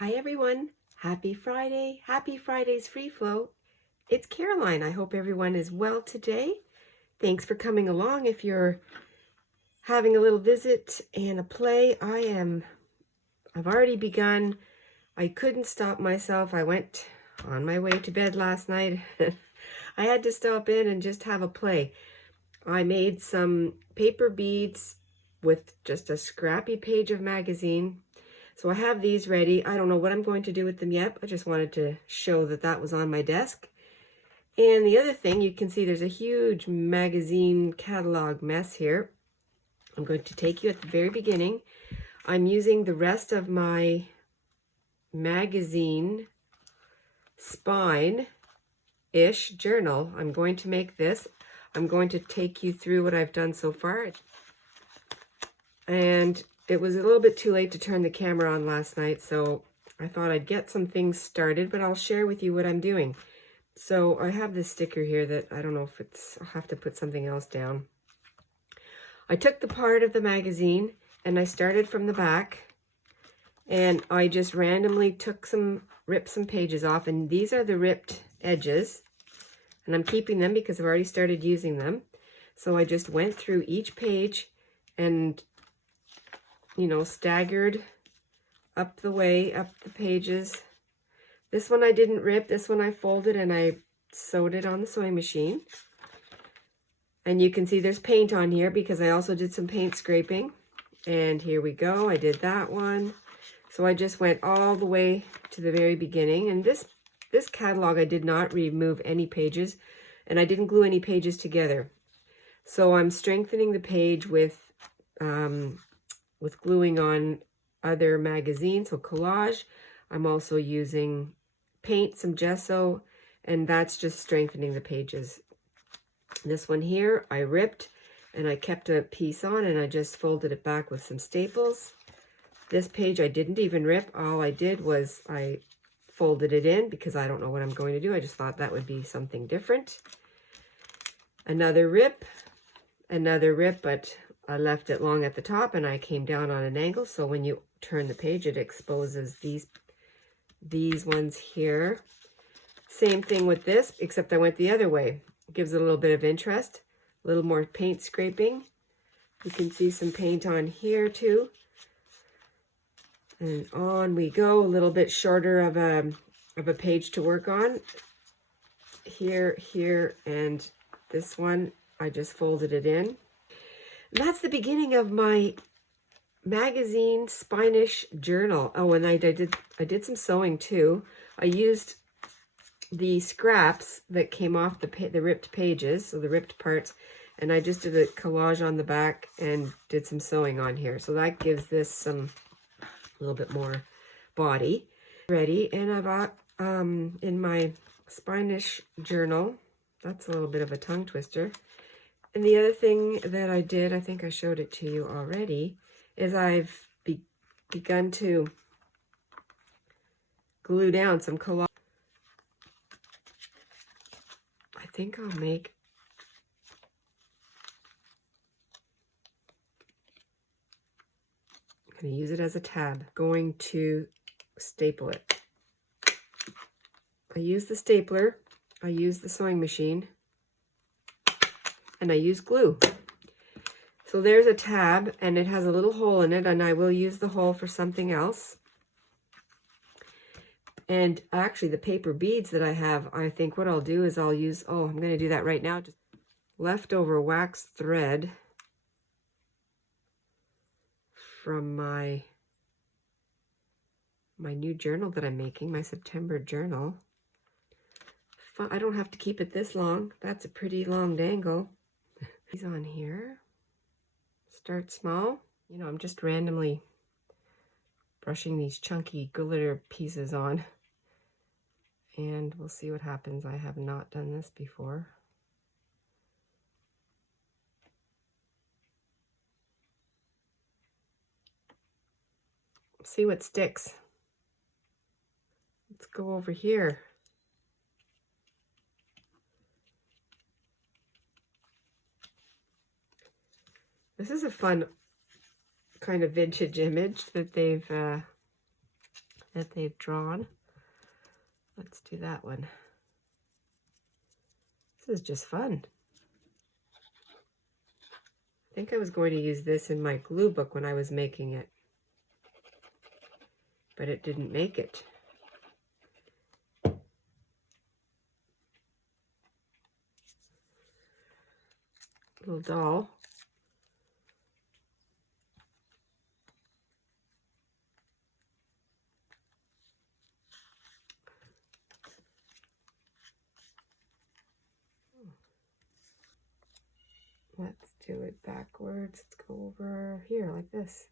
Hi everyone, happy Friday, happy Friday's free flow. It's Caroline. I hope everyone is well today. Thanks for coming along. If you're having a little visit and a play, I've already begun. I couldn't stop myself. I went on my way to bed last night. I had to stop in and just have a play. I made some paper beads with just a scrappy page of magazine. So I have these ready. I don't know what I'm going to do with them yet. I just wanted to show that that was on my desk. And the other thing, you can see there's a huge magazine catalog mess here. I'm going to take you at the very beginning. I'm using the rest of my magazine spine-ish journal. I'm going to make this. I'm going to take you through what I've done so far. And it was a little bit too late to turn the camera on last night, so I thought I'd get some things started, but I'll share with you what I'm doing. So I have this sticker here that I don't know if I'll have to put something else down. I took the part of the magazine and I started from the back, and I just randomly ripped some pages off, and these are the ripped edges, and I'm keeping them because I've already started using them. So I just went through each page and staggered up the pages. This one I didn't rip. This one I folded and I sewed it on the sewing machine. And you can see there's paint on here because I also did some paint scraping. And here we go. I did that one. So I just went all the way to the very beginning. And this catalog, I did not remove any pages, and I didn't glue any pages together. So I'm strengthening the page with gluing on other magazines, so collage. I'm also using paint, some gesso, and that's just strengthening the pages. This one here, I ripped and I kept a piece on and I just folded it back with some staples. This page I didn't even rip. All I did was I folded it in because I don't know what I'm going to do. I just thought that would be something different. Another rip, but I left it long at the top and I came down on an angle, so when you turn the page it exposes these ones here. Same thing with this, except I went the other way. It gives it a little bit of interest, a little more paint scraping. You can see some paint on here too. And on we go, a little bit shorter of a page to work on. Here, and this one, I just folded it in. And that's the beginning of my magazine spine-ish journal. Oh, and I did some sewing too. I used the scraps that came off the ripped pages, so the ripped parts, and I just did a collage on the back and did some sewing on here. So that gives this a little bit more body. Ready, and I bought in my spine-ish journal, that's a little bit of a tongue twister. And the other thing that I did, I think I showed it to you already, is I've begun to glue down some collage. I think I'll make I'm going to use it as a tab. Going to staple it. I use the stapler, I use the sewing machine, and I use glue. So there's a tab, and it has a little hole in it, and I will use the hole for something else. And actually, the paper beads that I have, I think what I'll do is I'll use, I'm going to do that right now, just leftover wax thread from my new journal that I'm making, my September journal. I don't have to keep it this long. That's a pretty long dangle. These on here. Start small. I'm just randomly brushing these chunky glitter pieces on. And we'll see what happens. I have not done this before. See what sticks. Let's go over here. This is a fun kind of vintage image that they've that they've drawn. Let's do that one. This is just fun. I think I was going to use this in my glue book when I was making it, but it didn't make it. Little doll. Let's do it backwards. Let's go over here like this.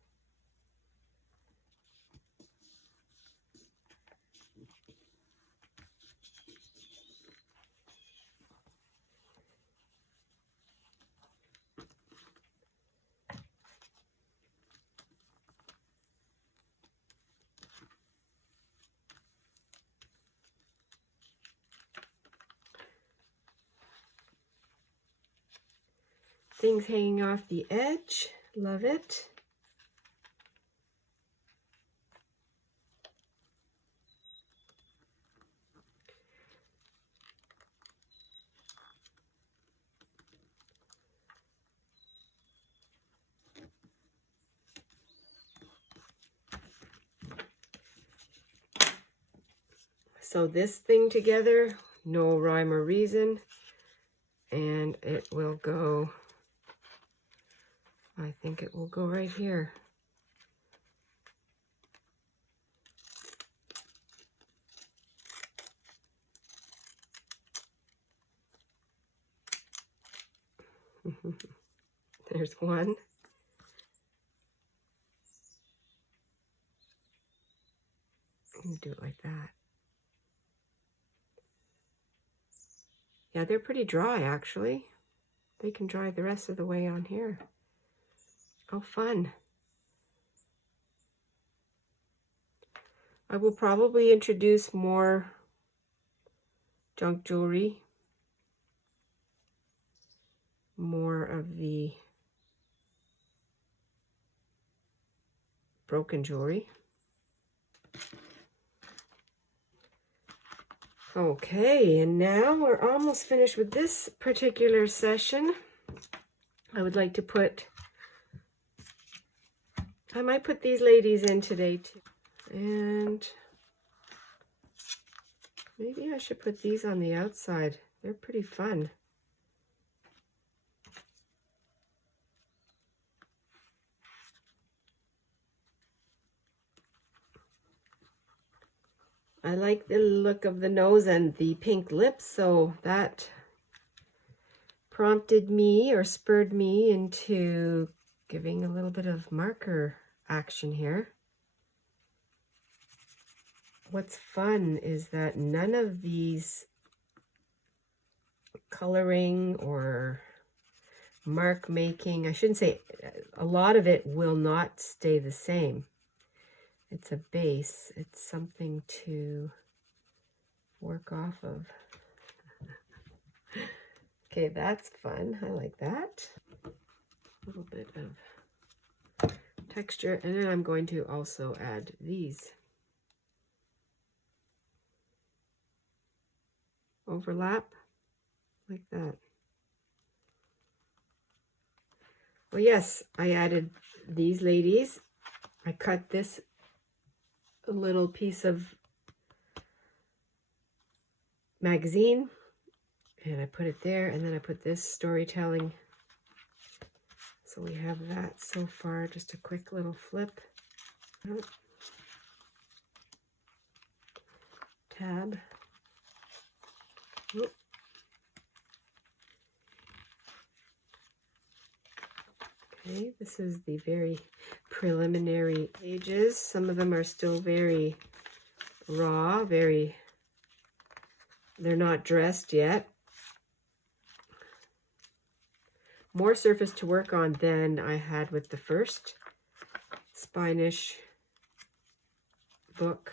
Things hanging off the edge. Love it. Sew this thing together, no rhyme or reason, and it will go, I think it will go right here. There's one. Do it like that. Yeah, they're pretty dry actually. They can dry the rest of the way on here. Oh, fun. I will probably introduce more junk jewelry, more of the broken jewelry. Okay, and now we're almost finished with this particular session. I would like to put, I might put these ladies in today too. And maybe I should put these on the outside. They're pretty fun. I like the look of the nose and the pink lips, so that prompted me or spurred me into giving a little bit of marker action here. What's fun is that none of these coloring or mark making, I shouldn't say, a lot of it will not stay the same. It's a base. It's something to work off of. Okay, that's fun. I like that. A little bit of texture. And then I'm going to also add these. Overlap like that. Well, yes, I added these ladies. I cut this a little piece of magazine and I put it there, and then I put this storytelling. So we have that so far, just a quick little flip. Tab. Oop. Okay, this is the very preliminary pages. Some of them are still very raw, they're not dressed yet. More surface to work on than I had with the first Spanish book.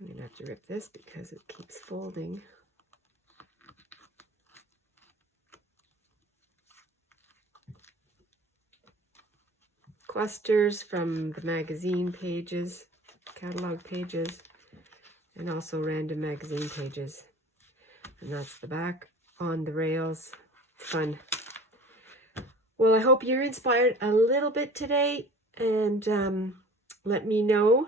I'm going to have to rip this because it keeps folding. clusters from the magazine pages, catalog pages, and also random magazine pages. And that's the back on the rails. It's fun. Well, I hope you're inspired a little bit today, and let me know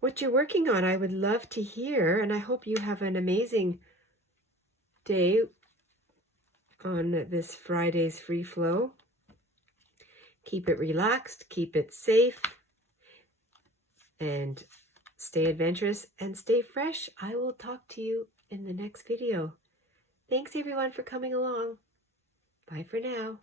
what you're working on. I would love to hear, and I hope you have an amazing day on this Friday's free flow. Keep it relaxed, keep it safe, and stay adventurous and stay fresh. I will talk to you in the next video. Thanks everyone for coming along. Bye for now.